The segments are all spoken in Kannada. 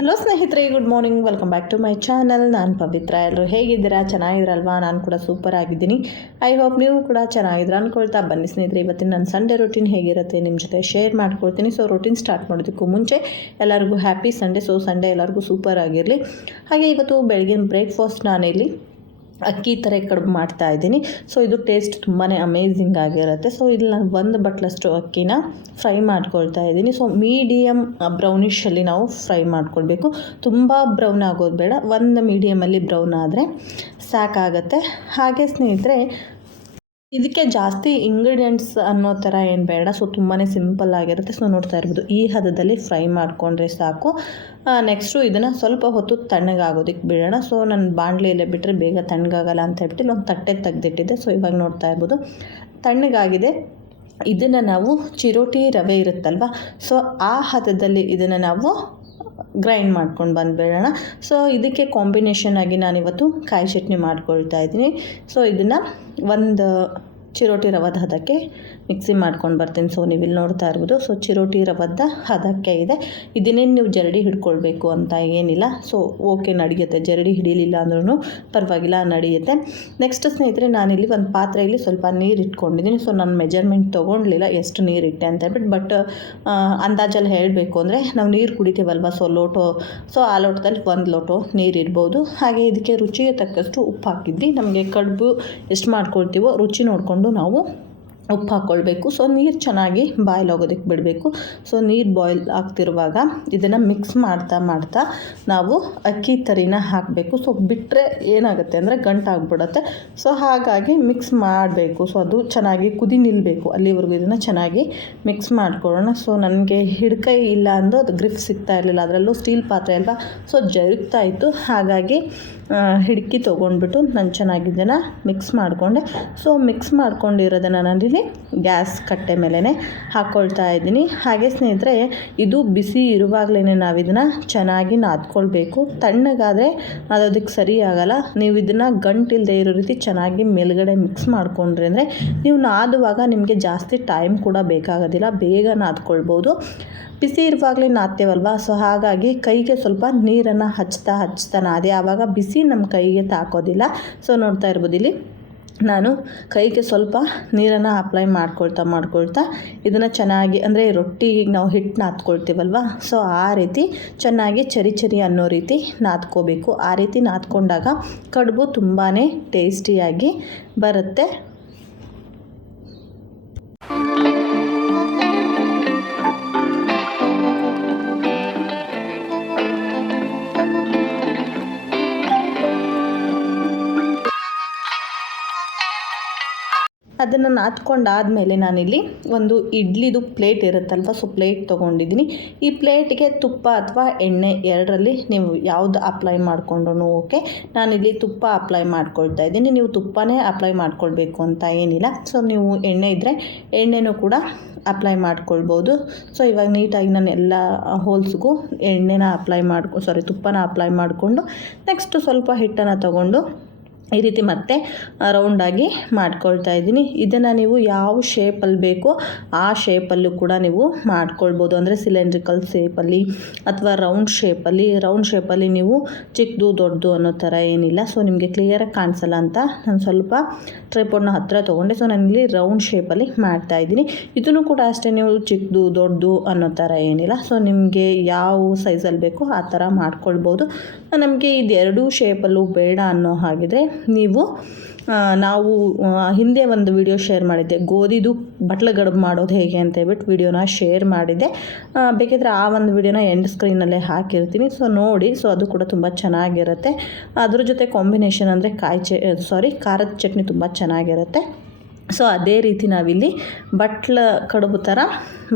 ಹಲೋ ಸ್ನೇಹಿತರೆ good morning welcome back to my channel ನಾನು ಪವಿತ್ರ. ಎಲ್ಲರೂ ಹೇಗಿದ್ದೀರಾ? ಚೆನ್ನಾಗಿದ್ರಲ್ವಾ ನಾನು ಕೂಡ ಸೂಪರ್ ಆಗಿದ್ದೀನಿ. ಐ ಹೋಪ್ ನೀವು ಕೂಡ ಚೆನ್ನಾಗಿದ್ರೆ ಅಂದ್ಕೊಳ್ತಾ ಬನ್ನಿ ಸ್ನೇಹಿತರೆ. ಇವತ್ತಿನ ನನ್ನ ಸಂಡೇ ರೊಟೀನ್ ಹೇಗಿರುತ್ತೆ ನಿಮ್ಮ ಜೊತೆ ಶೇರ್ ಮಾಡ್ಕೊಳ್ತೀನಿ. ಸೊ ರೊಟೀನ್ ಸ್ಟಾರ್ಟ್ ಮಾಡೋದಕ್ಕೂ ಮುಂಚೆ ಎಲ್ಲರಿಗೂ ಹ್ಯಾಪಿ ಸಂಡೇ ಸೊ ಸಂಡೇ ಎಲ್ಲರಿಗೂ ಸೂಪರ್ ಆಗಿರಲಿ. ಹಾಗೆ ಇವತ್ತು ಬೆಳಗಿನ ಬ್ರೇಕ್ಫಾಸ್ಟ್ ನಾನಿಲ್ಲಿ. ಅಕ್ಕಿ ಥರ ಕಡುಬು ಮಾಡ್ತಾ ಇದ್ದೀನಿ. ಸೊ ಇದು ಟೇಸ್ಟ್ ತುಂಬಾ ಅಮೇಝಿಂಗ್ ಆಗಿರುತ್ತೆ. ಸೊ ಇಲ್ಲಿ ನಾನು ಒಂದು ಬಟ್ಲಷ್ಟು ಅಕ್ಕಿನ ಫ್ರೈ ಮಾಡ್ಕೊಳ್ತಾ ಇದ್ದೀನಿ. ಸೊ ಮೀಡಿಯಮ್ ಬ್ರೌನಿಷಲ್ಲಿ ನಾವು ಫ್ರೈ ಮಾಡ್ಕೊಳ್ಬೇಕು. ತುಂಬ ಬ್ರೌನ್ ಆಗೋದು ಬೇಡ. ಒಂದು ಮೀಡಿಯಮಲ್ಲಿ ಬ್ರೌನ್ ಆದರೆ ಸಾಕಾಗತ್ತೆ. ಹಾಗೆ ಸ್ನೇಹಿತರೆ ಇದಕ್ಕೆ ಜಾಸ್ತಿ ಇಂಗ್ರೀಡಿಯೆಂಟ್ಸ್ ಅನ್ನೋ ಥರ ಏನು ಬೇಡ. ಸೊ ತುಂಬಾ ಸಿಂಪಲ್ ಆಗಿರುತ್ತೆ. ಸೊ ನೋಡ್ತಾ ಇರ್ಬೋದು. ಈ ಹದದಲ್ಲಿ ಫ್ರೈ ಮಾಡಿಕೊಂಡ್ರೆ ಸಾಕು. ನೆಕ್ಸ್ಟು ಇದನ್ನು ಸ್ವಲ್ಪ ಹೊತ್ತು ತಣ್ಣಗಾಗೋದಕ್ಕೆ ಬಿಡೋಣ. ಸೊ ನಾನು ಬಾಣಲೆಯಲ್ಲೇ ಬಿಟ್ಟರೆ ಬೇಗ ತಣ್ಣಗಾಗಲ್ಲ ಅಂತ ಹೇಳ್ಬಿಟ್ಟು ಇಲ್ಲೊಂದು ತಟ್ಟೆ ತೆಗೆದಿಟ್ಟಿದ್ದೆ. ಸೊ ಇವಾಗ ನೋಡ್ತಾ ಇರ್ಬೋದು. ತಣ್ಣಗಾಗಿದೆ. ಇದನ್ನು ನಾವು ಚಿರೋಟಿ ರವೆ ಇರುತ್ತಲ್ವ? ಸೊ ಆ ಹದದಲ್ಲಿ ಇದನ್ನು ನಾವು ಗ್ರೈಂಡ್ ಮಾಡ್ಕೊಂಡು ಬಂದುಬಿಡೋಣ. ಸೊ ಇದಕ್ಕೆ ಕಾಂಬಿನೇಷನ್ ಆಗಿ ನಾನಿವತ್ತು ಕಾಯಿ ಚಟ್ನಿ ಮಾಡ್ಕೊಳ್ತಾ ಇದ್ದೀನಿ. ಸೊ ಇದನ್ನು ಒಂದು ಚಿರೋಟಿ ರವದ ಹದಕ್ಕೆ ಮಿಕ್ಸಿ ಮಾಡ್ಕೊಂಡು ಬರ್ತೀನಿ. ಸೊ ನೀವು ಇಲ್ಲಿ ನೋಡ್ತಾ ಇರ್ಬೋದು. ಸೊ ಚಿರೋಟಿ ರವದ ಹದಕ್ಕೆ ಇದೆ. ಇದನ್ನೇನು ನೀವು ಜರಡಿ ಹಿಡ್ಕೊಳ್ಬೇಕು ಅಂತ ಏನಿಲ್ಲ. ಸೊ ಓಕೆ ನಡೆಯುತ್ತೆ. ಜರಡಿ ಹಿಡಿಲಿಲ್ಲ ಅಂದ್ರೂ ಪರವಾಗಿಲ್ಲ, ನಡೆಯುತ್ತೆ. ನೆಕ್ಸ್ಟ್ ಸ್ನೇಹಿತರೆ, ನಾನಿಲ್ಲಿ ಒಂದು ಪಾತ್ರೆಯಲ್ಲಿ ಸ್ವಲ್ಪ ನೀರು ಇಟ್ಕೊಂಡಿದ್ದೀನಿ. ಸೊ ನಾನು ಮೆಜರ್ಮೆಂಟ್ ತೊಗೊಂಡಿಲ್ಲ ಎಷ್ಟು ನೀರು ಇಟ್ಟೆ ಅಂತ ಹೇಳ್ಬಿಟ್ಟು ಬಟ್ ಅಂದಾಜಲ್ಲಿ ಹೇಳಬೇಕು ಅಂದರೆ ನಾವು ನೀರು ಕುಡಿತೀವಲ್ವ? ಸೊ ಲೋಟೋ ಸೊ ಆ ಲೋಟದಲ್ಲಿ ಒಂದು ಲೋಟೋ ನೀರು ಇರ್ಬೋದು ಹಾಗೆ ಇದಕ್ಕೆ ರುಚಿಗೆ ತಕ್ಕಷ್ಟು ಉಪ್ಪು ಹಾಕಿದ್ವಿ. ನಮಗೆ ಕಡುಬು ಎಷ್ಟು ಮಾಡ್ಕೊಳ್ತೀವೋ ರುಚಿ ನೋಡಿಕೊಂಡು ನಾವು ಉಪ್ಪು ಹಾಕ್ಕೊಳ್ಬೇಕು. ಸೊ ನೀರು ಚೆನ್ನಾಗಿ ಬಾಯ್ಲ್ ಆಗೋದಕ್ಕೆ ಬಿಡಬೇಕು. ಸೊ ನೀರು ಬಾಯ್ಲ್ ಆಗ್ತಿರುವಾಗ ಇದನ್ನು ಮಿಕ್ಸ್ ಮಾಡ್ತಾ ಮಾಡ್ತಾ ನಾವು ಅಕ್ಕಿ ತರಿನ ಹಾಕಬೇಕು. ಸೊ ಬಿಟ್ಟರೆ ಏನಾಗುತ್ತೆ ಅಂದರೆ ಗಂಟಾಗ್ಬಿಡುತ್ತೆ ಸೊ ಹಾಗಾಗಿ ಮಿಕ್ಸ್ ಮಾಡಬೇಕು. ಸೊ ಅದು ಚೆನ್ನಾಗಿ ಕುದಿ ನಿಲ್ಲಬೇಕು ಅಲ್ಲಿವರೆಗೂ ಇದನ್ನು ಚೆನ್ನಾಗಿ ಮಿಕ್ಸ್ ಮಾಡ್ಕೊಳ್ಳೋಣ. ಸೊ ನನಗೆ ಹಿಡ್ಕೈ ಇಲ್ಲ ಅಂದು ಅದು ಗ್ರಿಫ್ ಸಿಗ್ತಾ ಇರಲಿಲ್ಲ. ಅದರಲ್ಲೂ ಸ್ಟೀಲ್ ಪಾತ್ರೆ ಅಲ್ವಾ? ಸೊ ಜರುಗ್ತಾ ಇತ್ತು. ಹಾಗಾಗಿ ಹಿಡ್ಕಿ ತೊಗೊಂಡ್ಬಿಟ್ಟು ನಾನು ಚೆನ್ನಾಗಿದ್ದನ್ನು ಮಿಕ್ಸ್ ಮಾಡಿಕೊಂಡೆ. ಸೊ ಮಿಕ್ಸ್ ಮಾಡ್ಕೊಂಡಿರೋದನ್ನು ನಾನಿಲ್ಲಿ ಗ್ಯಾಸ್ ಕಟ್ಟೆ ಮೇಲೇ ಹಾಕ್ಕೊಳ್ತಾ ಇದ್ದೀನಿ. ಹಾಗೆ ಸ್ನೇಹಿತರೆ, ಇದು ಬಿಸಿ ಇರುವಾಗಲೇ ನಾವು ಇದನ್ನು ಚೆನ್ನಾಗಿ ನಾದ್ಕೊಳ್ಬೇಕು. ತಣ್ಣಗಾದರೆ ಅದಕ್ಕೆ ಸರಿ ಆಗಲ್ಲ. ನೀವು ಇದನ್ನು ಗಂಟಿಲ್ಲದೆ ಇರೋ ರೀತಿ ಚೆನ್ನಾಗಿ ಮೇಲುಗಡೆ ಮಿಕ್ಸ್ ಮಾಡ್ಕೊಂಡ್ರಿ ಅಂದರೆ ನೀವು ನಾದುವಾಗ ನಿಮಗೆ ಜಾಸ್ತಿ ಟೈಮ್ ಕೂಡ ಬೇಕಾಗೋದಿಲ್ಲ. ಬೇಗ ನಾದ್ಕೊಳ್ಬೋದು. ಬಿಸಿ ಇರುವಾಗಲೇ ನಾದ್ತೇವಲ್ವ? ಸೊ ಹಾಗಾಗಿ ಕೈಗೆ ಸ್ವಲ್ಪ ನೀರನ್ನು ಹಚ್ತಾ ಹಚ್ತಾ ನಾದೆ. ಆವಾಗ ಬಿಸಿ ನಮ್ಮ ಕೈಗೆ ತಾಕೋದಿಲ್ಲ. ಸೊ ನೋಡ್ತಾ ಇರ್ಬೋದು ಇಲ್ಲಿ. ನಾನು ಕೈಗೆ ಸ್ವಲ್ಪ ನೀರನ್ನು ಅಪ್ಲೈ ಮಾಡ್ಕೊಳ್ತಾ ಮಾಡ್ಕೊಳ್ತಾ ಇದನ್ನು ಚೆನ್ನಾಗಿ, ಅಂದರೆ ರೊಟ್ಟಿಗೆ ನಾವು ಹಿಟ್ಟು ನಾದ್ಕೊಳ್ತೀವಲ್ವ? ಸೊ ಆ ರೀತಿ ಚೆನ್ನಾಗಿ ಚರಿ ಚರಿ ಅನ್ನೋ ರೀತಿ ನಾದ್ಕೋಬೇಕು. ಆ ರೀತಿ ನಾದ್ಕೊಂಡಾಗ ಕಡುಬು ತುಂಬಾ ಟೇಸ್ಟಿಯಾಗಿ ಬರುತ್ತೆ. ಅದನ್ನು ನಾದ್ಕೊಂಡಾದಮೇಲೆ ನಾನಿಲ್ಲಿ ಒಂದು ಇಡ್ಲಿದು ಪ್ಲೇಟ್ ಇರುತ್ತಲ್ವ ಸೊ ಪ್ಲೇಟ್ ತೊಗೊಂಡಿದ್ದೀನಿ. ಈ ಪ್ಲೇಟ್ಗೆ ತುಪ್ಪ ಅಥವಾ ಎಣ್ಣೆ ಎರಡರಲ್ಲಿ ನೀವು ಯಾವುದು ಅಪ್ಲೈ ಮಾಡಿಕೊಂಡ್ರು ಓಕೆ. ನಾನಿಲ್ಲಿ ತುಪ್ಪ ಅಪ್ಲೈ ಮಾಡ್ಕೊಳ್ತಾ ಇದ್ದೀನಿ. ನೀವು ತುಪ್ಪನೇ ಅಪ್ಲೈ ಮಾಡ್ಕೊಳ್ಬೇಕು ಅಂತ ಏನಿಲ್ಲ. ಸೊ ನೀವು ಎಣ್ಣೆ ಇದ್ದರೆ ಎಣ್ಣೆನೂ ಕೂಡ ಅಪ್ಲೈ ಮಾಡ್ಕೊಳ್ಬೋದು. ಸೊ ಇವಾಗ ನೀಟಾಗಿ ನಾನು ಎಲ್ಲ ಹೋಲ್ಸ್ಗೂ ಎಣ್ಣೆನ ಅಪ್ಲೈ ಮಾಡ್ಕೊ ಸಾರಿ ತುಪ್ಪನ ಅಪ್ಲೈ ಮಾಡಿಕೊಂಡು ನೆಕ್ಸ್ಟ್ ಸ್ವಲ್ಪ ಹಿಟ್ಟನ್ನು ತಗೊಂಡು ಈ ರೀತಿ ಮತ್ತೆ ರೌಂಡಾಗಿ ಮಾಡ್ಕೊಳ್ತಾ ಇದ್ದೀನಿ. ಇದನ್ನು ನೀವು ಯಾವ ಶೇಪಲ್ಲಿ ಬೇಕೋ ಆ ಶೇಪಲ್ಲೂ ಕೂಡ ನೀವು ಮಾಡ್ಕೊಳ್ಬೋದು. ಅಂದರೆ ಸಿಲಿಂಡ್ರಿಕಲ್ ಶೇಪಲ್ಲಿ ಅಥವಾ ರೌಂಡ್ ಶೇಪಲ್ಲಿ ರೌಂಡ್ ಶೇಪಲ್ಲಿ ನೀವು ಚಿಕ್ಕದು ದೊಡ್ಡದು ಅನ್ನೋ ಥರ ಏನಿಲ್ಲ. ಸೊ ನಿಮಗೆ ಕ್ಲಿಯರಾಗಿ ಕಾಣಿಸಲ್ಲ ಅಂತ ನಾನು ಸ್ವಲ್ಪ ಟ್ರೈಪೋಡ್ನ ಹತ್ತಿರ ತೊಗೊಂಡೆ. ಸೊ ಇಲ್ಲಿ ರೌಂಡ್ ಶೇಪಲ್ಲಿ ಮಾಡ್ತಾ ಇದ್ದೀನಿ. ಇದನ್ನು ಕೂಡ ಅಷ್ಟೇ ನೀವು ಚಿಕ್ಕದು ದೊಡ್ಡದು ಅನ್ನೋ ಥರ ಏನಿಲ್ಲ. ಸೊ ನಿಮಗೆ ಯಾವ ಸೈಜಲ್ಲಿ ಬೇಕೋ ಆ ಥರ ಮಾಡ್ಕೊಳ್ಬೋದು. ನಮಗೆ ಇದೆರಡೂ ಶೇಪಲ್ಲೂ ಬೇಡ ಅನ್ನೋ ಹಾಗಿದ್ರೆ ನೀವು ನಾವು ಹಿಂದೆ ಒಂದು ವಿಡಿಯೋ ಶೇರ್ ಮಾಡಿದ್ದೆ. ಗೋಧಿದು ಬಟ್ಲ ಗಡಬ್ ಮಾಡೋದು ಹೇಗೆ ಅಂತ ಹೇಳ್ಬಿಟ್ಟು ವಿಡಿಯೋನ ಶೇರ್ ಮಾಡಿದ್ದೆ. ಬೇಕಿದ್ರೆ ಆ ಒಂದು ವಿಡಿಯೋನ ಎಂಡ್ ಸ್ಕ್ರೀನಲ್ಲೇ ಹಾಕಿರ್ತೀನಿ. ಸೊ ನೋಡಿ ಸೊ ಅದು ಕೂಡ ತುಂಬ ಚೆನ್ನಾಗಿರುತ್ತೆ. ಅದ್ರ ಜೊತೆ ಕಾಂಬಿನೇಷನ್ ಅಂದರೆ ಕಾಯಿ ಚ ಸಾರಿ ಖಾರದ ಚಟ್ನಿ ತುಂಬ ಚೆನ್ನಾಗಿರುತ್ತೆ. ಸೊ ಅದೇ ರೀತಿ ನಾವಿಲ್ಲಿ ಬಟ್ಲ ಕಡುಬು ಥರ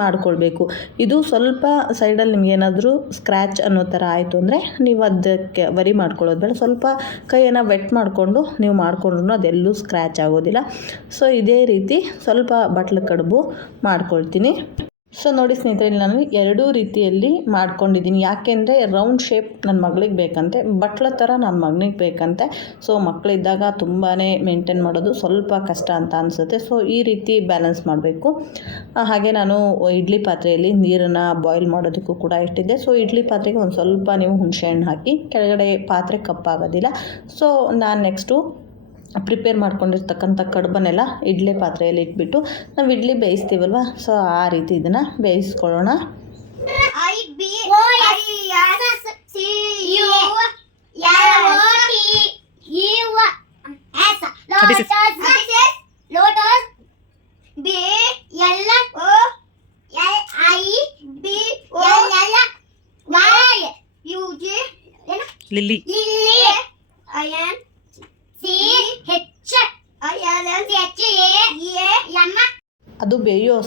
ಮಾಡ್ಕೊಳ್ಬೇಕು. ಇದು ಸ್ವಲ್ಪ ಸೈಡಲ್ಲಿ ನಿಮಗೇನಾದರೂ ಸ್ಕ್ರ್ಯಾಚ್ ಅನ್ನೋ ಥರ ಆಯಿತು ಅಂದರೆ ನೀವು ಅದಕ್ಕೆ ವರಿ ಮಾಡ್ಕೊಳ್ಳೋದು ಬೇಡ. ಸ್ವಲ್ಪ ಕೈಯನ್ನು ವೆಟ್ ಮಾಡಿಕೊಂಡು ನೀವು ಮಾಡಿಕೊಂಡ್ರು ಅದೆಲ್ಲೂ ಸ್ಕ್ರ್ಯಾಚ್ ಆಗೋದಿಲ್ಲ. ಸೊ ಇದೇ ರೀತಿ ಸ್ವಲ್ಪ ಬಟ್ಲ ಕಡುಬು ಮಾಡ್ಕೊಳ್ತೀನಿ. ಸೊ ನೋಡಿ ಸ್ನೇಹಿತರೆ ನಾನು ಎರಡೂ ರೀತಿಯಲ್ಲಿ ಮಾಡ್ಕೊಂಡಿದ್ದೀನಿ. ಯಾಕೆಂದರೆ ರೌಂಡ್ ಶೇಪ್ ನನ್ನ ಮಗಳಿಗೆ ಬೇಕಂತೆ, ಬಟ್ಲ ಥರ ನನ್ನ ಮಗನಿಗೆ ಬೇಕಂತೆ. ಸೊ ಮಕ್ಕಳಿದ್ದಾಗ ತುಂಬಾ ಮೇಂಟೈನ್ ಮಾಡೋದು ಸ್ವಲ್ಪ ಕಷ್ಟ ಅಂತ ಅನಿಸುತ್ತೆ. ಸೊ ಈ ರೀತಿ ಬ್ಯಾಲೆನ್ಸ್ ಮಾಡಬೇಕು. ಹಾಗೆ ನಾನು ಇಡ್ಲಿ ಪಾತ್ರೆಯಲ್ಲಿ ನೀರನ್ನು ಬಾಯ್ಲ್ ಮಾಡೋದಕ್ಕೂ ಕೂಡ ಇಟ್ಟಿದ್ದೆ. ಸೊ ಇಡ್ಲಿ ಪಾತ್ರೆಗೆ ಒಂದು ಸ್ವಲ್ಪ ನೀವು ಹುಣಸೆಹಣ್ಣು ಹಾಕಿ, ಕೆಳಗಡೆ ಪಾತ್ರೆ ಕಪ್ಪಾಗೋದಿಲ್ಲ. ಸೊ ನಾನು ನೆಕ್ಸ್ಟು ಪ್ರಿಪೇರ್ ಮಾಡ್ಕೊಂಡಿರ್ತಕ್ಕಂಥ ಕಡುಬನ್ನೆಲ್ಲ ಇಡ್ಲಿ ಪಾತ್ರೆಯಲ್ಲಿ ಇಟ್ಬಿಟ್ಟು ನಾವು ಇಡ್ಲಿ ಬೇಯಿಸ್ತೀವಲ್ವ? ಸೊ ಆ ರೀತಿ ಇದನ್ನು ಬೇಯಿಸ್ಕೊಳ್ಳೋಣ.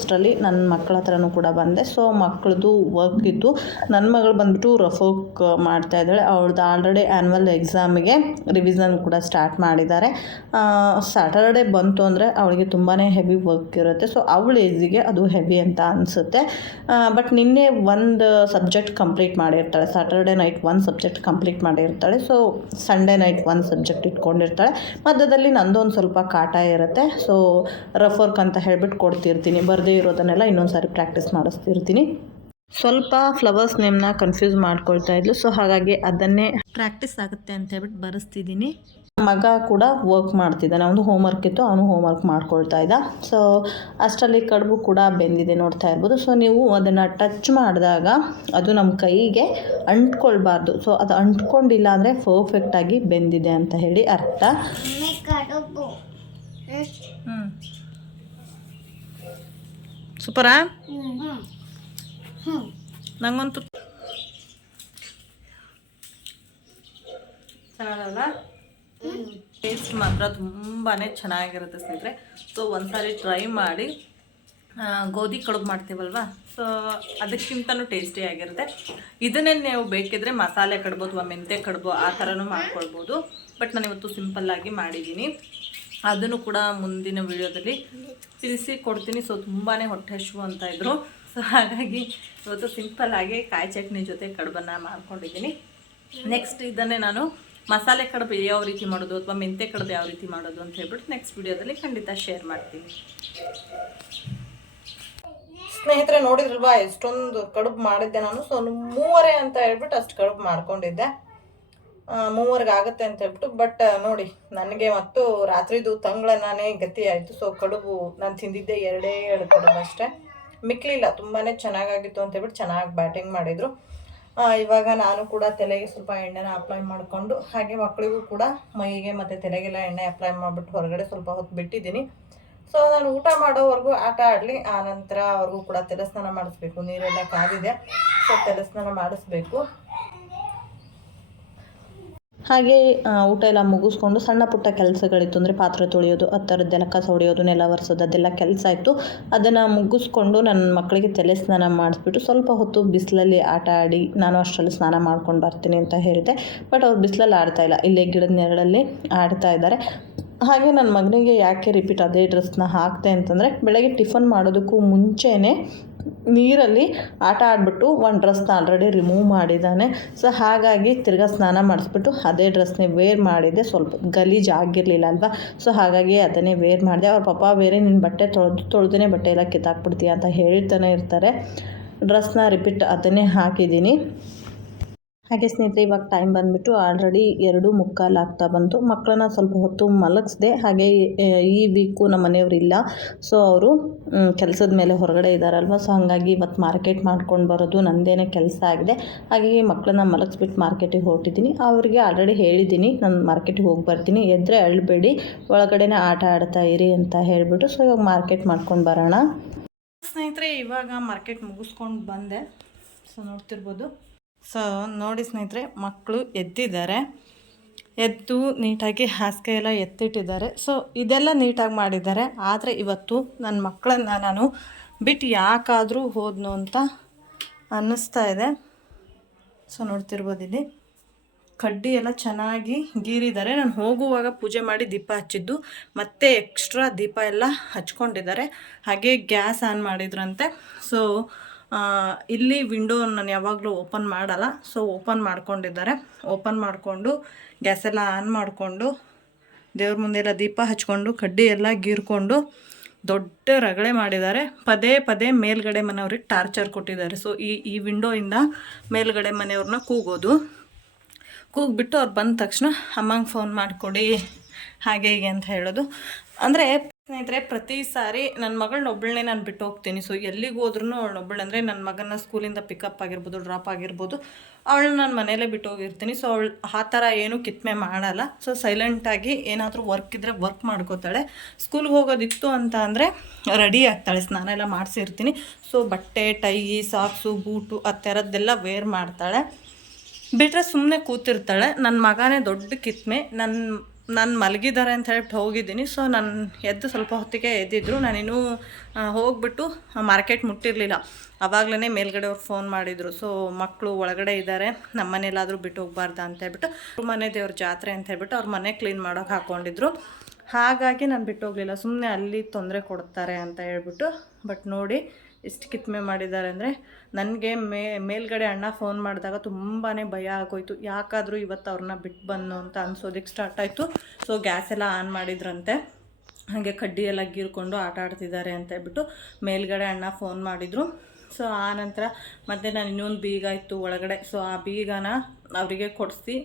ಅಷ್ಟರಲ್ಲಿ ನನ್ನ ಮಕ್ಕಳ ಹತ್ರನೂ ಕೂಡ ಬಂದೆ. ಸೊ ಮಕ್ಕಳದು ವರ್ಕ್ ಇತ್ತು. ನನ್ನ ಮಗಳು ಬಂದ್ಬಿಟ್ಟು ರಫ್ ವರ್ಕ್ ಮಾಡ್ತಾ ಇದ್ದಾಳೆ. ಅವ್ರದ್ದು ಆಲ್ರೆಡಿ ಆ್ಯನ್ವಲ್ ಎಕ್ಸಾಮಿಗೆ ರಿವಿಸನ್ ಕೂಡ ಸ್ಟಾರ್ಟ್ ಮಾಡಿದ್ದಾರೆ. ಸ್ಯಾಟರ್ಡೆ ಬಂತು ಅಂದರೆ ಅವಳಿಗೆ ತುಂಬಾ ಹೆವಿ ವರ್ಕ್ ಇರುತ್ತೆ. ಸೊ ಅವಳ ಏಜಿಗೆ ಅದು ಹೆವಿ ಅಂತ ಅನಿಸುತ್ತೆ. ಬಟ್ ನಿನ್ನೆ ಒಂದು ಸಬ್ಜೆಕ್ಟ್ ಕಂಪ್ಲೀಟ್ ಮಾಡಿರ್ತಾಳೆ. ಸ್ಯಾಟರ್ಡೆ ನೈಟ್ ಒಂದು ಸಬ್ಜೆಕ್ಟ್ ಕಂಪ್ಲೀಟ್ ಮಾಡಿರ್ತಾಳೆ. ಸೊ ಸಂಡೇ ನೈಟ್ ಒಂದು ಸಬ್ಜೆಕ್ಟ್ ಇಟ್ಕೊಂಡಿರ್ತಾಳೆ. ಮಧ್ಯದಲ್ಲಿ ನಂದೊಂದು ಸ್ವಲ್ಪ ಕಾಟ ಇರುತ್ತೆ. ಸೊ ರಫ್ ವರ್ಕ್ ಅಂತ ಹೇಳ್ಬಿಟ್ಟು ಕೊಡ್ತಿರ್ತೀನಿ. ಬರದೇ ಇರೋದನ್ನೆಲ್ಲ ಇನ್ನೊಂದು ಸಾರಿ ಪ್ರಾಕ್ಟೀಸ್ ಮಾಡಿಸ್ತಿರ್ತೀನಿ. ಸ್ವಲ್ಪ ಫ್ಲವರ್ಸ್ ನೇಮ್ನ ಕನ್ಫ್ಯೂಸ್ ಮಾಡ್ಕೊಳ್ತಾ ಇದ್ಲು ಸೊ ಹಾಗಾಗಿ ಅದನ್ನೇ ಪ್ರಾಕ್ಟೀಸ್ ಆಗುತ್ತೆ ಅಂತ ಹೇಳ್ಬಿಟ್ಟು ಬರೆಸ್ತಿದ್ದೀನಿ. ಮಗ ಕೂಡ ವರ್ಕ್ ಮಾಡ್ತಿದ್ದಾನೆ ಅವನು ಹೋಮ್ವರ್ಕ್ ಇತ್ತು ಅವನು ಹೋಮ್ವರ್ಕ್ ಮಾಡ್ಕೊಳ್ತಾ ಇದ್ದ. ಸೊ ಅಷ್ಟರಲ್ಲಿ ಕಡುಬು ಕೂಡ ಬೆಂದಿದೆ ನೋಡ್ತಾ ಇರ್ಬೋದು. ಸೊ ನೀವು ಅದನ್ನು ಟಚ್ ಮಾಡಿದಾಗ ಅದು ನಮ್ಮ ಕೈಗೆ ಅಂಟ್ಕೊಳ್ಬಾರ್ದು. ಸೊ ಅದು ಅಂಟ್ಕೊಂಡಿಲ್ಲ ಅಂದರೆ ಪರ್ಫೆಕ್ಟಾಗಿ ಬೆಂದಿದೆ ಅಂತ ಹೇಳಿ ಅರ್ಥ. ಹ್ಞೂ ಸೂಪರಾ? ನಂಗಂತೂ ಚೆನ್ನಾಗಲ್ಲ ಟೇಸ್ಟ್ ಮಾತ್ರ ತುಂಬಾ ಚೆನ್ನಾಗಿರುತ್ತೆ ಸ್ನೇಹಿತರೆ. ಸೊ ಒಂದ್ಸಾರಿ ಟ್ರೈ ಮಾಡಿ ಗೋಧಿ ಕಡುಬು ಮಾಡ್ತೀವಲ್ವಾ? ಸೊ ಅದಕ್ಕಿಂತನೂ ಟೇಸ್ಟಿಯಾಗಿರುತ್ತೆ ಇದನ್ನೇ ನೀವು ಬೇಕಿದ್ರೆ ಮಸಾಲೆ ಕಡ್ಬೋದು ಅಥವಾ ಮೆಂತೆ ಕಡ್ಬೋ ಆ ಥರನೂ ಮಾಡ್ಕೊಳ್ಬೋದು. ಬಟ್ ನಾನು ಇವತ್ತು ಸಿಂಪಲ್ಲಾಗಿ ಮಾಡಿದ್ದೀನಿ. ಅದನ್ನು ಕೂಡ ಮುಂದಿನ ವಿಡಿಯೋದಲ್ಲಿ ತಿಳಿಸಿ ಕೊಡ್ತೀನಿ. ಸೊ ತುಂಬಾ ಹೊಟ್ಟೆ ಹಶು ಅಂತ ಇದ್ರು. ಸೊ ಹಾಗಾಗಿ ಇವತ್ತು ಸಿಂಪಲ್ಲಾಗಿ ಕಾಯಿ ಚಟ್ನಿ ಜೊತೆ ಕಡುಬನ್ನು ಮಾಡ್ಕೊಂಡಿದ್ದೀನಿ. ನೆಕ್ಸ್ಟ್ ಇದನ್ನೇ ನಾನು ಮಸಾಲೆ ಕಡುಬು ಯಾವ ರೀತಿ ಮಾಡೋದು ಅಥವಾ ಮೆಂತೆ ಕಡುಬು ಯಾವ ರೀತಿ ಮಾಡೋದು ಅಂತ ಹೇಳ್ಬಿಟ್ಟು ನೆಕ್ಸ್ಟ್ ವಿಡಿಯೋದಲ್ಲಿ ಖಂಡಿತ ಶೇರ್ ಮಾಡ್ತೀನಿ. ಸ್ನೇಹಿತರೆ ನೋಡಿದ್ರಲ್ವಾ, ಎಷ್ಟೊಂದು ಕಡುಬು ಮಾಡಿದ್ದೆ ನಾನು. ಸೊ ಮೂವರೆ ಅಂತ ಹೇಳ್ಬಿಟ್ಟು ಅಷ್ಟು ಕಡುಬು ಮಾಡ್ಕೊಂಡಿದ್ದೆ. ಮೂವರೆಗೆ ಆಗುತ್ತೆ ಅಂತ ಹೇಳ್ಬಿಟ್ಟು ಬಟ್ ನೋಡಿ, ನನಗೆ ಮತ್ತು ರಾತ್ರಿದು ತಂಗಳನೇ ಗತಿ ಆಯಿತು. ಸೊ ಕಡುಬು ನಾನು ತಿಂದಿದ್ದೆ ಎರಡೇ ಎರಡು ಕಡುಬು ಅಷ್ಟೇ. ಮಿಕ್ಕಲಿಲ್ಲ ತುಂಬಾ ಚೆನ್ನಾಗಾಗಿತ್ತು ಅಂತ ಹೇಳ್ಬಿಟ್ಟು ಚೆನ್ನಾಗಿ ಬ್ಯಾಟಿಂಗ್ ಮಾಡಿದರು. ಇವಾಗ ನಾನು ಕೂಡ ತಲೆಗೆ ಸ್ವಲ್ಪ ಎಣ್ಣೆನ ಅಪ್ಲೈ ಮಾಡಿಕೊಂಡು, ಹಾಗೆ ಮಕ್ಕಳಿಗೂ ಕೂಡ ಮೈಗೆ ಮತ್ತು ತಲೆಗೆಲ್ಲ ಎಣ್ಣೆ ಅಪ್ಲೈ ಮಾಡಿಬಿಟ್ಟು ಹೊರಗಡೆ ಸ್ವಲ್ಪ ಹೊತ್ತು ಬಿಟ್ಟಿದ್ದೀನಿ. ಸೊ ನಾನು ಊಟ ಮಾಡೋವರೆಗೂ ಆಟ ಆಡಲಿ, ಆ ನಂತರ ಅವ್ರಿಗೂ ಕೂಡ ತಲೆ ಸ್ನಾನ ಮಾಡಿಸ್ಬೇಕು. ನೀರೆಲ್ಲ ಕಾದಿದೆ ಸೊ ತಲೆ ಸ್ನಾನ ಮಾಡಿಸ್ಬೇಕು. ಹಾಗೆ ಊಟ ಎಲ್ಲ ಮುಗಿಸ್ಕೊಂಡು ಸಣ್ಣ ಪುಟ್ಟ ಕೆಲಸಗಳಿತ್ತು ಅಂದರೆ ಪಾತ್ರೆ ತೊಳೆಯೋದು ಆ ಥರದ್ದೆಲ್ಲ ಕಸ ಹೊಡೆಯೋದು ನೆಲ ಒರೆಸೋದು, ಅದೆಲ್ಲ ಕೆಲಸ ಇತ್ತು ಅದನ್ನು ಮುಗಿಸ್ಕೊಂಡು ನನ್ನ ಮಕ್ಕಳಿಗೆ ತಲೆ ಸ್ನಾನ ಮಾಡಿಸ್ಬಿಟ್ಟು ಸ್ವಲ್ಪ ಹೊತ್ತು ಬಿಸಿಲಲ್ಲಿ ಆಟ ಆಡಿ ನಾನು ಅಷ್ಟರಲ್ಲಿ ಸ್ನಾನ ಮಾಡ್ಕೊಂಡು ಬರ್ತೀನಿ ಅಂತ ಹೇಳಿದೆ. ಬಟ್ ಅವ್ರು ಬಿಸಿಲಲ್ಲಿ ಆಡ್ತಾ ಇಲ್ಲ. ಇಲ್ಲೇ ಗಿಡದ ನೆರಳಲ್ಲಿ ಆಡ್ತಾ ಇದ್ದಾರೆ. ಹಾಗೆ ನನ್ನ ಮಗನಿಗೆ ಯಾಕೆ ರಿಪೀಟ್ ಅದೇ ಡ್ರೆಸ್ನ ಹಾಕ್ತೆ ಅಂತಂದರೆ, ಬೆಳಗ್ಗೆ ಟಿಫನ್ ಮಾಡೋದಕ್ಕೂ ಮುಂಚೆನೇ ನೀರಲ್ಲಿ ಆಟ ಆಡಿಬಿಟ್ಟು ಒಂದು ಡ್ರೆಸ್ನ ಆಲ್ರೆಡಿ ರಿಮೂವ್ ಮಾಡಿದ್ದಾನೆ. ಸೊ ಹಾಗಾಗಿ ತಿರ್ಗಾ ಸ್ನಾನ ಮಾಡಿಸ್ಬಿಟ್ಟು ಅದೇ ಡ್ರೆಸ್ನೇ ವೇರ್ ಮಾಡಿದ್ದೆ ಸ್ವಲ್ಪ ಗಲೀಜು ಆಗಿರಲಿಲ್ಲ ಅಲ್ವಾ? ಸೊ ಹಾಗಾಗಿ ಅದನ್ನೇ ವೇರ್ ಮಾಡಿದೆ. ಅವ್ರ ಪಾಪ ಬೇರೆ ನಿನ್ನ ಬಟ್ಟೆ ತೊಳೆದು ತೊಳೆದೇ ಬಟ್ಟೆ ಎಲ್ಲ ಕಿತ್ತಾಕ್ಬಿಡ್ತೀಯ ಅಂತ ಹೇಳ್ತಾನೆ ಇರ್ತಾರೆ. ಡ್ರೆಸ್ನ ರಿಪೀಟ್ ಅದನ್ನೇ ಹಾಕಿದ್ದೀನಿ. ಹಾಗೆ ಸ್ನೇಹಿತರೆ, ಇವಾಗ ಟೈಮ್ ಬಂದುಬಿಟ್ಟು ಆಲ್ರೆಡಿ ಎರಡು ಮುಕ್ಕಾಲು ಆಗ್ತಾ ಬಂತು. ಮಕ್ಕಳನ್ನ ಸ್ವಲ್ಪ ಹೊತ್ತು ಮಲಗಿಸ್ದೆ, ಹಾಗೆ ಈ ವೀಕು ನಮ್ಮ ಮನೆಯವ್ರು ಇಲ್ಲ. ಸೊ ಅವರು ಕೆಲಸದ ಮೇಲೆ ಹೊರಗಡೆ ಇದ್ದಾರಲ್ವ ಸೊ ಹಾಗಾಗಿ ಇವತ್ತು ಮಾರ್ಕೆಟ್ ಮಾಡ್ಕೊಂಡು ಬರೋದು ನಂದೇನೇ ಕೆಲಸ ಆಗಿದೆ. ಹಾಗಾಗಿ ಮಕ್ಕಳನ್ನ ಮಲಗಿಸ್ಬಿಟ್ಟು ಮಾರ್ಕೆಟಿಗೆ ಹೊರಟಿದ್ದೀನಿ ಅವರಿಗೆ ಆಲ್ರೆಡಿ ಹೇಳಿದ್ದೀನಿ ನಾನು ಮಾರ್ಕೆಟಿಗೆ ಹೋಗಿ ಬರ್ತೀನಿ. ಎದ್ರೆ ಅಳಬೇಡಿ, ಒಳಗಡೆನೇ ಆಟ ಆಡ್ತಾ ಇರಿ ಅಂತ ಹೇಳಿಬಿಟ್ಟು ಸೊ ಇವಾಗ ಮಾರ್ಕೆಟ್ ಮಾಡ್ಕೊಂಡು ಬರೋಣ. ಸ್ನೇಹಿತರೆ, ಇವಾಗ ಮಾರ್ಕೆಟ್ ಮುಗಿಸ್ಕೊಂಡು ಬಂದೆ. ಸೊ ನೋಡ್ತಿರ್ಬೋದು. ಸೊ, ನೋಡಿ ಸ್ನೇಹಿತರೆ, ಮಕ್ಕಳು ಎದ್ದಿದ್ದಾರೆ. ಎದ್ದು ನೀಟಾಗಿ ಹಾಸಿಗೆ ಎಲ್ಲ ಎತ್ತಿಟ್ಟಿದ್ದಾರೆ. ಸೊ, ಇದೆಲ್ಲ ನೀಟಾಗಿ ಮಾಡಿದ್ದಾರೆ. ಆದರೆ ಇವತ್ತು ನನ್ನ ಮಕ್ಕಳನ್ನ ನಾನು ಬಿಟ್ಟು ಯಾಕಾದರೂ ಹೋದ್ನು ಅಂತ ಅನ್ನಿಸ್ತಾ ಇದೆ. ಸೊ, ನೋಡ್ತಿರ್ಬೋದು ಇಲ್ಲಿ. ಕಡ್ಡಿ ಎಲ್ಲ ಚೆನ್ನಾಗಿ ಗೀರಿದ್ದಾರೆ. ನಾನು ಹೋಗುವಾಗ ಪೂಜೆ ಮಾಡಿ ದೀಪ ಹಚ್ಚಿದ್ದು, ಮತ್ತೆ ಎಕ್ಸ್ಟ್ರಾ ದೀಪ ಎಲ್ಲ ಹಚ್ಕೊಂಡಿದ್ದಾರೆ. ಹಾಗೆ ಗ್ಯಾಸ್ ಆನ್ ಮಾಡಿದ್ರಂತೆ. ಸೊ ಇಲ್ಲಿ ವಿಂಡೋ ನಾನು ಯಾವಾಗಲೂ ಓಪನ್ ಮಾಡಲ್ಲ. ಸೊ ಓಪನ್ ಮಾಡ್ಕೊಂಡಿದ್ದಾರೆ. ಓಪನ್ ಮಾಡಿಕೊಂಡು ಗ್ಯಾಸ್ ಎಲ್ಲ ಆನ್ ಮಾಡಿಕೊಂಡು ದೇವ್ರ ಮುಂದೆಲ್ಲ ದೀಪ ಹಚ್ಕೊಂಡು ಕಡ್ಡಿ ಎಲ್ಲ ಗೀರ್ಕೊಂಡು ದೊಡ್ಡ ರಗಳೆ ಮಾಡಿದ್ದಾರೆ. ಪದೇ ಪದೇ ಮೇಲ್ಗಡೆ ಮನೆಯವ್ರಿಗೆ ಟಾರ್ಚರ್ ಕೊಟ್ಟಿದ್ದಾರೆ. ಸೊ ಈ ಈ ವಿಂಡೋಯಿಂದ ಮೇಲ್ಗಡೆ ಮನೆಯವ್ರನ್ನ ಕೂಗೋದು. ಕೂಗ್ಬಿಟ್ಟು ಅವ್ರು ಬಂದ ತಕ್ಷಣ ಅಮ್ಮಂಗೆ ಫೋನ್ ಮಾಡಿಕೊಡಿ ಹಾಗೆ ಹೀಗೆ ಅಂತ ಹೇಳೋದು. ಅಂದರೆ ಸ್ನೇಹಿತರೆ, ಪ್ರತಿ ಸಾರಿ ನನ್ನ ಮಗಳನ್ನ ಒಬ್ಬಳನ್ನೇ ನಾನು ಬಿಟ್ಟು ಹೋಗ್ತೀನಿ. ಸೊ ಎಲ್ಲಿಗೆ ಹೋದ್ರೂ ಅವಳನ್ನೊಬ್ಬಳು ಅಂದರೆ ನನ್ನ ಮಗನ ಸ್ಕೂಲಿಂದ ಪಿಕಪ್ ಆಗಿರ್ಬೋದು ಡ್ರಾಪ್ ಆಗಿರ್ಬೋದು, ಅವಳನ್ನ ನಾನು ಮನೇಲೇ ಬಿಟ್ಟು ಹೋಗಿರ್ತೀನಿ. ಸೊ ಅವಳು ಆ ಥರ ಏನೂ ಕಿತ್ಮೆ ಮಾಡಲ್ಲ. ಸೊ ಸೈಲೆಂಟಾಗಿ ಏನಾದರೂ ವರ್ಕ್ ಇದ್ದರೆ ವರ್ಕ್ ಮಾಡ್ಕೋತಾಳೆ. ಸ್ಕೂಲ್ಗೆ ಹೋಗೋದಿತ್ತು ಅಂತ ಅಂದರೆ ರೆಡಿ ಆಗ್ತಾಳೆ, ಸ್ನಾನ ಎಲ್ಲ ಮಾಡಿಸಿರ್ತೀನಿ. ಸೊ ಬಟ್ಟೆ, ಟೈ, ಸಾಕ್ಸು, ಬೂಟು, ಆ ಥರದ್ದೆಲ್ಲ ವೇರ್ ಮಾಡ್ತಾಳೆ. ಬಿಟ್ಟರೆ ಸುಮ್ಮನೆ ಕೂತಿರ್ತಾಳೆ. ನನ್ನ ಮಗನೇ ದೊಡ್ಡ ಕಿತ್ಮೆ. ನನ್ನ ನಾನು ಮಲಗಿದ್ದಾರೆ ಅಂತ ಹೇಳ್ಬಿಟ್ಟು ಹೋಗಿದ್ದೀನಿ. ಸೊ ನಾನು ಎದ್ದು ಸ್ವಲ್ಪ ಹೊತ್ತಿಗೆ ಎದ್ದಿದ್ರು. ನಾನಿನ್ನೂ ಹೋಗ್ಬಿಟ್ಟು ಮಾರ್ಕೆಟ್ ಮುಟ್ಟಿರಲಿಲ್ಲ. ಆವಾಗಲೇ ಮೇಲ್ಗಡೆ ಅವ್ರು ಫೋನ್ ಮಾಡಿದರು. ಸೊ ಮಕ್ಕಳು ಒಳಗಡೆ ಇದ್ದಾರೆ ನಮ್ಮ ಮನೇಲಾದರೂ ಬಿಟ್ಟು ಹೋಗ್ಬಾರ್ದ ಅಂತ ಹೇಳ್ಬಿಟ್ಟು ಅವ್ರ ಮನೆ ದೇವ್ರ ಜಾತ್ರೆ ಅಂತ ಹೇಳ್ಬಿಟ್ಟು ಅವ್ರ ಮನೆ ಕ್ಲೀನ್ ಮಾಡೋಕೆ ಹಾಕ್ಕೊಂಡಿದ್ರು ಹಾಗಾಗಿ ನಾನು ಬಿಟ್ಟು ಹೋಗಲಿಲ್ಲ. ಸುಮ್ಮನೆ ಅಲ್ಲಿ ತೊಂದರೆ ಕೊಡ್ತಾರೆ ಅಂತ ಹೇಳ್ಬಿಟ್ಟು. ಬಟ್ ನೋಡಿ ಎಷ್ಟು ಕಿತ್ಮೆ ಮಾಡಿದ್ದಾರೆ ಅಂದರೆ ನನಗೆ ಮೇ, ಮೇಲ್ಗಡೆ ಅಣ್ಣ ಫೋನ್ ಮಾಡಿದಾಗ ತುಂಬಾ ಭಯ ಆಗೋಯ್ತು. ಯಾಕಾದರೂ ಇವತ್ತು ಅವ್ರನ್ನ ಬಿಟ್ಟು ಬಂದು ಅಂತ ಅನ್ಸೋದಕ್ಕೆ ಸ್ಟಾರ್ಟ್ ಆಯಿತು. ಸೊ ಗ್ಯಾಸ್ ಎಲ್ಲ ಆನ್ ಮಾಡಿದ್ರಂತೆ. ಹಾಗೆ ಕಡ್ಡಿ ಎಲ್ಲ ಗೀರ್ಕೊಂಡು ಆಟ ಆಡ್ತಿದ್ದಾರೆ ಅಂತ ಹೇಳ್ಬಿಟ್ಟು ಮೇಲ್ಗಡೆ ಅಣ್ಣ ಫೋನ್ ಮಾಡಿದರು. ಸೊ ಆ ನಂತರ ಮತ್ತೆ ನಾನು ಇನ್ನೊಂದು ಬೀಗ ಇತ್ತು ಒಳಗಡೆ. ಸೊ ಆ ಬೀಗನ ಅವರಿಗೆ ಕೊಡಿಸಿ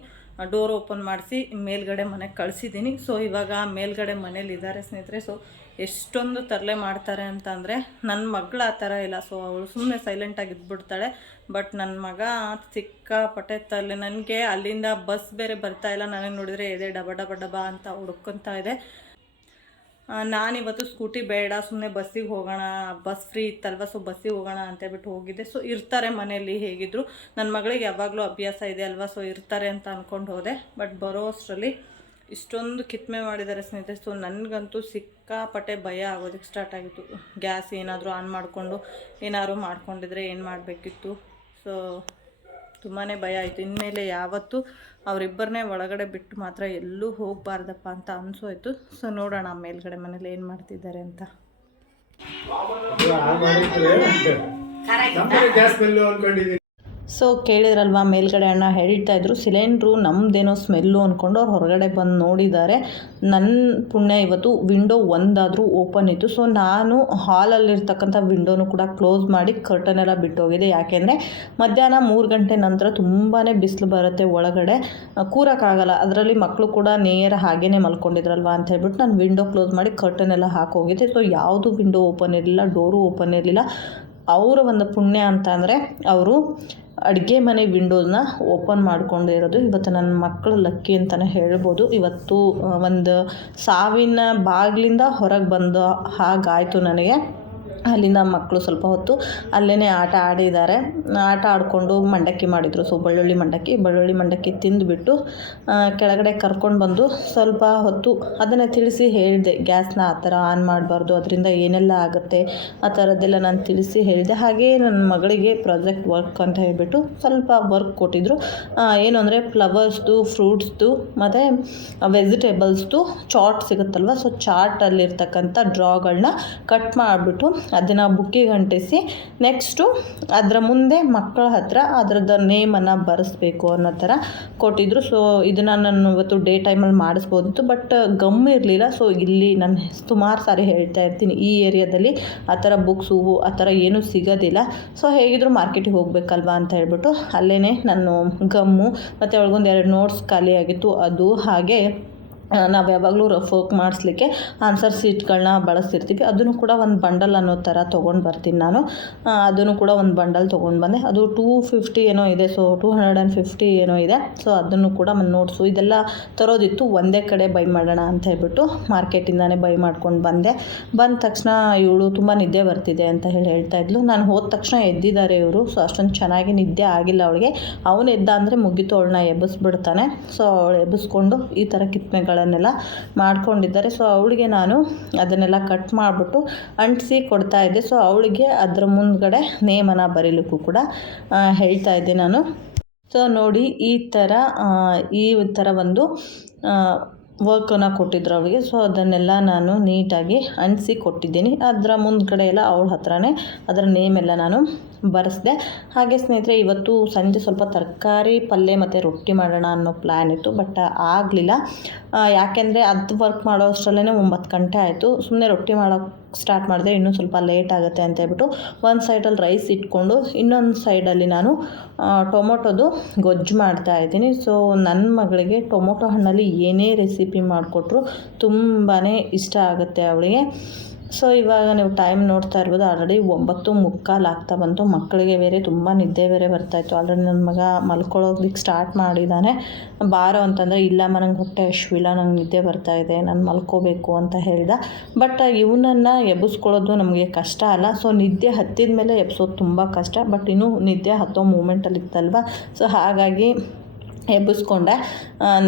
ಡೋರ್ ಓಪನ್ ಮಾಡಿಸಿ, ಮೇಲ್ಗಡೆ ಮನೆಗೆ ಕಳಿಸಿದ್ದೀನಿ ಸೊ ಇವಾಗ ಮೇಲ್ಗಡೆ ಮನೇಲಿ ಇದ್ದಾರೆ ಸ್ನೇಹಿತರೆ. ಸೊ ಎಷ್ಟೊಂದು ತರಲೆ ಮಾಡ್ತಾರೆ ಅಂತ ಅಂದರೆ ನನ್ನ ಮಗಳು ಆ ಥರ ಇಲ್ಲ. ಸೊ ಅವಳು ಸುಮ್ಮನೆ ಸೈಲೆಂಟಾಗಿ ಇದ್ಬಿಡ್ತಾಳೆ. ಬಟ್ ನನ್ನ ಮಗ ಸಿಕ್ಕಾಪಟ್ಟೆ ತರಲೆ ನನಗೆ ಅಲ್ಲಿಂದ ಬಸ್ ಬೇರೆ ಬರ್ತಾ ಇಲ್ಲ. ನನಗೆ ನೋಡಿದರೆ ಎದೆ ಡಬ ಡಬ ಡಬ ಅಂತ ಹುಡುಕೊಂತ ಇದೆ. ನಾನಿವತ್ತು ಸ್ಕೂಟಿ ಬೇಡ. ಸುಮ್ಮನೆ ಬಸ್ಸಿಗೆ ಹೋಗೋಣ. Bus free ಇತ್ತಲ್ವ? ಸೊ ಬಸ್ಸಿಗೆ ಹೋಗೋಣ ಅಂತೇಳ್ಬಿಟ್ಟು ಹೋಗಿದ್ದೆ. ಸೊ ಇರ್ತಾರೆ ಮನೆಯಲ್ಲಿ ಹೇಗಿದ್ರು. ನನ್ನ ಮಗಳಿಗೆ ಯಾವಾಗಲೂ ಅಭ್ಯಾಸ ಇದೆ ಅಲ್ವಾ? ಸೊ ಇರ್ತಾರೆ ಅಂತ ಅಂದ್ಕೊಂಡು ಹೋದೆ. ಬಟ್ ಬರೋ ಅಷ್ಟರಲ್ಲಿ ಇಷ್ಟೊಂದು ಕಿತ್ಮೆ ಮಾಡಿದ್ದಾರೆ ಸ್ನೇಹಿತರೆ. ಸೊ ನನಗಂತೂ ಸಿಕ್ಕಾಪಟ್ಟೆ ಭಯ ಆಗೋದಕ್ಕೆ ಸ್ಟಾರ್ಟ್ ಆಗಿತ್ತು. ಗ್ಯಾಸ್ ಏನಾದರೂ ಆನ್ ಮಾಡಿಕೊಂಡು ಏನಾದರೂ ಮಾಡ್ಕೊಂಡಿದ್ರೆ ಏನು ಮಾಡಬೇಕಿತ್ತು? ಸೊ ತುಂಬಾ ಭಯ ಆಯಿತು. ಇನ್ಮೇಲೆ ಯಾವತ್ತೂ ಅವರಿಬ್ಬರನ್ನೇ ಒಳಗಡೆ ಬಿಟ್ಟು ಮಾತ್ರ ಎಲ್ಲೂ ಹೋಗಬಾರ್ದಪ್ಪ ಅಂತ ಅನಿಸೋಯ್ತು. ಸೊ ನೋಡೋಣ ಮೇಲ್ಗಡೆ ಮನೇಲಿ ಏನು ಮಾಡ್ತಿದ್ದಾರೆ ಅಂತ. ಸೊ ಕೇಳಿದ್ರಲ್ವಾ, ಮೇಲ್ಗಡೆ ಅಣ್ಣ ಹೇಳ್ತಾ ಇದ್ರು, ಸಿಲಿಂಡ್ರು ನಮ್ದೇನೋ ಸ್ಮೆಲ್ಲು ಅಂದ್ಕೊಂಡು ಅವ್ರು ಹೊರಗಡೆ ಬಂದು ನೋಡಿದ್ದಾರೆ. ನನ್ನ ಪುಣ್ಯ ಇವತ್ತು ವಿಂಡೋ ಒಂದಾದರೂ ಓಪನ್ ಇತ್ತು. ಸೊ ನಾನು ಹಾಲಲ್ಲಿರ್ತಕ್ಕಂಥ ವಿಂಡೋನು ಕೂಡ ಕ್ಲೋಸ್ ಮಾಡಿ ಕರ್ಟನ್ ಎಲ್ಲ ಬಿಟ್ಟೋಗಿದೆ. ಯಾಕೆಂದರೆ ಮಧ್ಯಾಹ್ನ ಮೂರು ಗಂಟೆ ನಂತರ ತುಂಬಾ ಬಿಸಿಲು ಬರುತ್ತೆ ಒಳಗಡೆ. ಕೂರೋಕ್ಕಾಗಲ್ಲ. ಅದರಲ್ಲಿ ಮಕ್ಕಳು ಕೂಡ ನೇರ ಹಾಗೇ ಮಲ್ಕೊಂಡಿದ್ರಲ್ವಾ ಅಂತ ಹೇಳ್ಬಿಟ್ಟು ನಾನು ವಿಂಡೋ ಕ್ಲೋಸ್ ಮಾಡಿ ಕರ್ಟನ್ ಎಲ್ಲ ಹಾಕೋಗಿದ್ದೆ. ಸೊ ಯಾವುದು ವಿಂಡೋ ಓಪನ್ ಇರಲಿಲ್ಲ, ಡೋರು ಓಪನ್ ಇರಲಿಲ್ಲ. ಅವರ ಒಂದು ಪುಣ್ಯ ಅಂತ ಅಂದರೆ, ಅವರು ಅಡುಗೆ ಮನೆ ವಿಂಡೋನ ಓಪನ್ ಮಾಡ್ಕೊಂಡಿರೋದು ಇವತ್ತು ನನ್ನ ಮಕ್ಕಳು ಲಕ್ಕಿ ಅಂತಲೇ ಹೇಳ್ಬೋದು. ಇವತ್ತು ಒಂದು ಸಾವಿನ ಬಾಗಿಲಿಂದ ಹೊರಗೆ ಬಂದು ಹಾಗಾಯಿತು ನನಗೆ. ಅಲ್ಲಿಂದ ಮಕ್ಕಳು ಸ್ವಲ್ಪ ಹೊತ್ತು ಅಲ್ಲೇ ಆಟ ಆಡಿದ್ದಾರೆ. ಆಟ ಆಡಿಕೊಂಡು ಮಂಡಕ್ಕಿ ಮಾಡಿದರು. ಸೊ ಬೆಳ್ಳುಳ್ಳಿ ಮಂಡಕ್ಕಿ, ಬಳ್ಳುಳ್ಳಿ ಮಂಡಕ್ಕಿ ತಿಂದುಬಿಟ್ಟು ಕೆಳಗಡೆ ಕರ್ಕೊಂಡು ಬಂದು ಸ್ವಲ್ಪ ಹೊತ್ತು ಅದನ್ನು ತಿಳಿಸಿ ಹೇಳಿದೆ. ಗ್ಯಾಸ್ನ ಆ ಥರ ಆನ್ ಮಾಡಬಾರ್ದು, ಅದರಿಂದ ಏನೆಲ್ಲ ಆಗುತ್ತೆ ಆ ಥರದ್ದೆಲ್ಲ ನಾನು ತಿಳಿಸಿ ಹೇಳಿದೆ. ಹಾಗೆ ನನ್ನ ಮಗಳಿಗೆ ಪ್ರಾಜೆಕ್ಟ್ ವರ್ಕ್ ಅಂತ ಹೇಳಿಬಿಟ್ಟು ಸ್ವಲ್ಪ ವರ್ಕ್ ಕೊಟ್ಟಿದ್ದರು ಏನು ಅಂದರೆ ಫ್ಲವರ್ಸ್ದು, ಫ್ರೂಟ್ಸ್ದು, ಮತ್ತು ವೆಜಿಟೇಬಲ್ಸ್ದು ಚಾಟ್ ಸಿಗುತ್ತಲ್ವ? ಸೊ ಚಾಟಲ್ಲಿರ್ತಕ್ಕಂಥ ಡ್ರಾಗಳನ್ನ ಕಟ್ ಮಾಡಿಬಿಟ್ಟು ಅದನ್ನು ಬುಕ್ಕಿಗೆ ಅಂಟಿಸಿ ನೆಕ್ಸ್ಟು ಅದರ ಮುಂದೆ ಮಕ್ಕಳ ಹತ್ರ ಅದರದ್ದು ನೇಮನ್ನು ಬರೆಸ್ಬೇಕು ಅನ್ನೋ ಥರ ಕೊಟ್ಟಿದ್ದರು ಸೊ ಇದನ್ನು ನಾನು ಇವತ್ತು ಡೇ ಟೈಮಲ್ಲಿ ಮಾಡಿಸ್ಬೋದಿತ್ತು ಬಟ್ ಗಮ್ ಇರಲಿಲ್ಲ. ಸೊ ಇಲ್ಲಿ ನಾನು ಸುಮಾರು ಸಾರಿ ಹೇಳ್ತಾ ಇರ್ತೀನಿ, ಈ ಏರಿಯಾದಲ್ಲಿ ಆ ಥರ ಬುಕ್ಸು ಆ ಥರ ಏನೂ ಸಿಗೋದಿಲ್ಲ. ಸೊ ಹೇಗಿದ್ರು ಮಾರ್ಕೆಟಿಗೆ ಹೋಗಬೇಕಲ್ವಾ ಅಂತ ಹೇಳ್ಬಿಟ್ಟು ಅಲ್ಲೇ ನಾನು ಗಮ್ಮು, ಮತ್ತು ಅವಳಿಗೊಂದು ಎರಡು ನೋಟ್ಸ್ ಖಾಲಿಯಾಗಿತ್ತು, ಅದು ಹಾಗೆ ನಾವು ಯಾವಾಗಲೂ ರಫ್ ವರ್ಕ್ ಮಾಡಿಸ್ಲಿಕ್ಕೆ ಆನ್ಸರ್ ಸೀಟ್ಗಳನ್ನ ಬಳಸ್ತಿರ್ತೀವಿ. ಅದನ್ನು ಕೂಡ ಒಂದು ಬಂಡಲ್ ಅನ್ನೋ ಥರ ತೊಗೊಂಡು ಬರ್ತೀನಿ ನಾನು. ಅದನ್ನು ಕೂಡ ಒಂದು ಬಂಡಲ್ ತೊಗೊಂಡು ಬಂದೆ. ಅದು ಟೂ ಫಿಫ್ಟಿ ಏನೋ ಇದೆ so two hundred and fifty ಏನೋ ಇದೆ. ಸೊ ಅದನ್ನು ಕೂಡ ಒಂದು ನೋಟ್ಸು ಇದೆಲ್ಲ ತರೋದಿತ್ತು ಒಂದೇ ಕಡೆ ಬೈ ಮಾಡೋಣ ಅಂತ ಹೇಳ್ಬಿಟ್ಟು ಮಾರ್ಕೆಟಿಂದಾನೇ ಬೈ ಮಾಡ್ಕೊಂಡು ಬಂದೆ. ಬಂದ ತಕ್ಷಣ ಇವಳು ತುಂಬ ನಿದ್ದೆ ಬರ್ತಿದೆ ಅಂತ ಹೇಳಿ ಹೇಳ್ತಾ ಇದ್ಲು. ನಾನು ಹೋದ ತಕ್ಷಣ ಎದ್ದಿದ್ದಾರೆ ಇವರು ಸೊ ಅಷ್ಟೊಂದು ಚೆನ್ನಾಗಿ ನಿದ್ದೆ ಆಗಿಲ್ಲ ಅವಳಿಗೆ. ಅವನು ಎದ್ದ ಅಂದರೆ ಮುಗಿತು, ಅವಳನ್ನ ಎಬ್ಬಿಸ್ಬಿಡ್ತಾನೆ. ಸೊ ಅವಳು ಎಬ್ಬಿಸ್ಕೊಂಡು ಈ ಥರ ಕಿತ್ಮೆಗಳನ್ನೆಲ್ಲ ಮಾಡ್ಕೊಂಡಿದ್ದಾರೆ. ಸೊ ಅವಳಿಗೆ ನಾನು ಅದನ್ನೆಲ್ಲ ಕಟ್ ಮಾಡಿಬಿಟ್ಟು ಅಂಟಿಸಿ ಕೊಡ್ತಾ ಇದ್ದೆ. ಸೊ ಅವಳಿಗೆ ಅದರ ಮುಂದ್ಗಡೆ ನೇಮನ ಬರೀಲಿಕ್ಕೂ ಕೂಡ ಹೇಳ್ತಾ ಇದ್ದೆ ನಾನು. ಸೊ ನೋಡಿ ಈ ಥರ ಈ ಥರ ಒಂದು ವರ್ಕನ್ನು ಕೊಟ್ಟಿದ್ರು ಅವಳಿಗೆ. ಸೊ ಅದನ್ನೆಲ್ಲ ನಾನು ನೀಟಾಗಿ ಅಂಟಿಸಿ ಕೊಟ್ಟಿದ್ದೀನಿ. ಅದರ ಮುಂದ್ಗಡೆ ಎಲ್ಲ ಅವಳ ಹತ್ರನೇ ಅದರ ನೇಮ್ ಎಲ್ಲ ನಾನು ಬರೆಸ್ದೆ. ಹಾಗೆ ಸ್ನೇಹಿತರೆ, ಇವತ್ತು ಸಂಜೆ ಸ್ವಲ್ಪ ತರಕಾರಿ ಪಲ್ಯ ಮತ್ತು ರೊಟ್ಟಿ ಮಾಡೋಣ ಅನ್ನೋ ಪ್ಲ್ಯಾನ್ ಇತ್ತು ಬಟ್ ಆಗಲಿಲ್ಲ. ಯಾಕೆಂದರೆ ಅದು ವರ್ಕ್ ಮಾಡೋ ಅಷ್ಟರಲ್ಲೇ ಒಂಬತ್ತು ಗಂಟೆ ಆಯಿತು. ಸುಮ್ಮನೆ ರೊಟ್ಟಿ ಮಾಡೋಕ್ಕೆ ಸ್ಟಾರ್ಟ್ ಮಾಡಿದೆ ಇನ್ನೂ ಸ್ವಲ್ಪ ಲೇಟ್ ಆಗುತ್ತೆ ಅಂತ ಹೇಳ್ಬಿಟ್ಟು ಒಂದು ಸೈಡಲ್ಲಿ ರೈಸ್ ಇಟ್ಕೊಂಡು ಇನ್ನೊಂದು ಸೈಡಲ್ಲಿ ನಾನು ಟೊಮೊಟೊದು ಗೊಜ್ಜು ಮಾಡ್ತಾ ಇದ್ದೀನಿ. ಸೊ ನನ್ನ ಮಗಳಿಗೆ ಟೊಮೊಟೊ ಹಣ್ಣಲ್ಲಿ ಏನೇ ರೆಸಿಪಿ ಮಾಡಿಕೊಟ್ರು ತುಂಬಾ ಇಷ್ಟ ಆಗುತ್ತೆ ಅವಳಿಗೆ. ಸೊ ಇವಾಗ ನೀವು ಟೈಮ್ ನೋಡ್ತಾ ಇರ್ಬೋದು. ಆಲ್ರೆಡಿ ಒಂಬತ್ತು ಮುಕ್ಕಾಲು ಆಗ್ತಾ ಬಂತು. ಮಕ್ಕಳಿಗೆ ಬೇರೆ ತುಂಬ ನಿದ್ದೆ ಬೇರೆ ಬರ್ತಾಯಿತ್ತು ಆಲ್ರೆಡಿ ನನ್ನ ಮಗ ಮಲ್ಕೊಳ್ಳೋದಕ್ಕೆ ಸ್ಟಾರ್ಟ್ ಮಾಡಿದ್ದಾನೆ ಬಾರೋ ಅಂತಂದರೆ ಇಲ್ಲಮ್ಮ ನಂಗೆ ಹೊಟ್ಟೆ ಅಶ್ವಿಲ್ಲ ನಂಗೆ ನಿದ್ದೆ ಬರ್ತಾ ಇದೆ, ನಾನು ಮಲ್ಕೋಬೇಕು ಅಂತ ಹೇಳ್ದ. ಬಟ್ ಇವನನ್ನು ಎಬ್ಬಿಸ್ಕೊಳ್ಳೋದು ನಮಗೆ ಕಷ್ಟ ಅಲ್ಲ. ಸೊ ನಿದ್ದೆ ಹತ್ತಿದ ಮೇಲೆ ಎಬ್ಸೋದು ತುಂಬ ಕಷ್ಟ. ಬಟ್ ಇನ್ನೂ ನಿದ್ದೆ ಹತ್ತೋ ಮೂಮೆಂಟಲ್ಲಿ ಇತ್ತಲ್ವ? ಸೊ ಹಾಗಾಗಿ ಎಬ್ಬಿಸ್ಕೊಂಡೆ.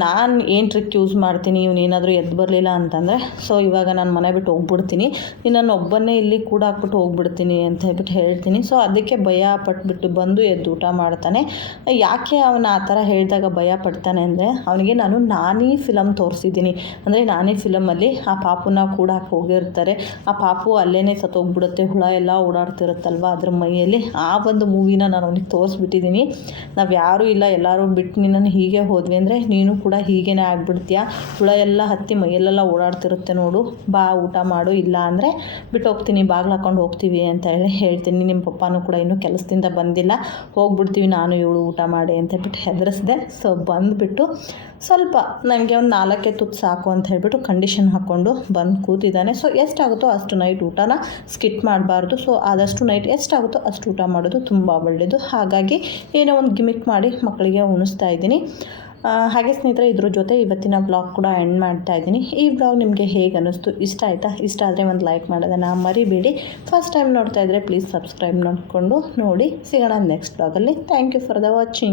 ನಾನು ಏನು ಟ್ರಿಕ್ ಯೂಸ್ ಮಾಡ್ತೀನಿ, ಇವ್ನು ಏನಾದರೂ ಎದ್ದು ಬರಲಿಲ್ಲ ಅಂತಂದರೆ ಸೊ ಇವಾಗ ನಾನು ಮನೆ ಬಿಟ್ಟು ಹೋಗ್ಬಿಡ್ತೀನಿ. ನಾನು ಒಬ್ಬನೇ ಇಲ್ಲಿ ಕೂಡ ಹಾಕ್ಬಿಟ್ಟು ಹೋಗ್ಬಿಡ್ತೀನಿ ಅಂತ ಹೇಳ್ಬಿಟ್ಟು ಹೇಳ್ತೀನಿ. ಸೊ ಅದಕ್ಕೆ ಭಯ ಪಟ್ಬಿಟ್ಟು ಬಂದು ಎದ್ದು ಊಟ ಮಾಡ್ತಾನೆ. ಯಾಕೆ ಅವನು ಆ ಥರ ಹೇಳಿದಾಗ ಭಯ ಪಡ್ತಾನೆ ಅಂದರೆ, ಅವನಿಗೆ ನಾನು ನಾನೇ ಫಿಲಮ್ ತೋರಿಸಿದ್ದೀನಿ. ಅಂದರೆ ನಾನೇ ಫಿಲಮಲ್ಲಿ ಆ ಪಾಪುನ ಕೂಡ ಹೋಗಿರ್ತಾರೆ. ಆ ಪಾಪು ಅಲ್ಲೇ ಸತ್ತೋಗ್ಬಿಡುತ್ತೆ, ಹುಳ ಎಲ್ಲ ಓಡಾಡ್ತಿರುತ್ತಲ್ವ ಅದ್ರ ಮೈಯಲ್ಲಿ. ಆ ಒಂದು ಮೂವಿನ ನಾನು ಅವನಿಗೆ ತೋರಿಸ್ಬಿಟ್ಟಿದ್ದೀನಿ. ನಾವು ಯಾರೂ ಇಲ್ಲ, ಎಲ್ಲರೂ ಬಿಟ್ಟು ನಿನ್ನನ್ನು ಹೀಗೆ ಹೋದ್ವಿ ಅಂದರೆ ನೀನು ಕೂಡ ಹೀಗೇನೆ ಆಗ್ಬಿಡ್ತೀಯ? ಹುಳ ಎಲ್ಲ ಹತ್ತಿ ಮೈಯಲ್ಲೆಲ್ಲ ಓಡಾಡ್ತಿರುತ್ತೆ ನೋಡು. ಬಾ, ಊಟ ಮಾಡು. ಇಲ್ಲ ಅಂದರೆ ಬಿಟ್ಟು ಹೋಗ್ತೀನಿ, ಬಾಗ್ಲು ಹಾಕೊಂಡು ಹೋಗ್ತೀವಿ ಅಂತ ಹೇಳಿ ಹೇಳ್ತೀನಿ. ನಿಮ್ಮ ಪಪ್ಪನೂ ಕೂಡ ಇನ್ನೂ ಕೆಲಸದಿಂದ ಬಂದಿಲ್ಲ. ಹೋಗ್ಬಿಡ್ತೀವಿ, ನಾನು ಇವಳು ಊಟ ಮಾಡಿ ಅಂತ ಹೇಳ್ಬಿಟ್ಟು ಹೆದರಿಸ್ದೆ. ಸೊ ಬಂದುಬಿಟ್ಟು ಸ್ವಲ್ಪ ನನಗೆ ಒಂದು ನಾಲ್ಕೇ ತುತ್ತು ಸಾಕು ಅಂತ ಹೇಳ್ಬಿಟ್ಟು ಕಂಡೀಷನ್ ಹಾಕ್ಕೊಂಡು ಬಂದು ಕೂತಿದ್ದಾನೆ. ಸೊ ಎಷ್ಟಾಗುತ್ತೋ ಅಷ್ಟು ನೈಟ್ ಊಟನ ಸ್ಕಿಟ್ ಮಾಡಬಾರ್ದು. ಸೊ ಆದಷ್ಟು ನೈಟ್ ಎಷ್ಟಾಗುತ್ತೋ ಅಷ್ಟು ಊಟ ಮಾಡೋದು ತುಂಬ ಒಳ್ಳೆಯದು ಹಾಗಾಗಿ ಏನೋ ಒಂದು ಗಿಮಿಕ್ ಮಾಡಿ ಮಕ್ಕಳಿಗೆ ಉಣಿಸ್ತಾ ಇದ್ದೀನಿ. ಆ, ಹಾಗೆ ಸ್ನೇಹಿತರೆ ಇದ್ರ ಜೊತೆ ಇವತ್ತಿನ ಬ್ಲಾಗ್ ಕೂಡ ಎಂಡ್ ಮಾಡ್ತಾ ಇದ್ದೀನಿ. ಈ ಬ್ಲಾಗ್ ನಿಮಗೆ ಹೇಗೆ ಅನ್ನಿಸ್ತು? ಇಷ್ಟ ಆಯಿತಾ? ಇಷ್ಟ ಆದರೆ ಒಂದು ಲೈಕ್ ಮಾಡೋದನ್ನು ಮರಿಬೇಡಿ. ಫಸ್ಟ್ ಟೈಮ್ ನೋಡ್ತಾ ಇದ್ದರೆ ಪ್ಲೀಸ್ ಸಬ್ಸ್ಕ್ರೈಬ್ ನೋಡಿಕೊಂಡು ನೋಡಿ. ಸಿಗೋಣ next ಬ್ಲಾಗಲ್ಲಿ thank you for the watching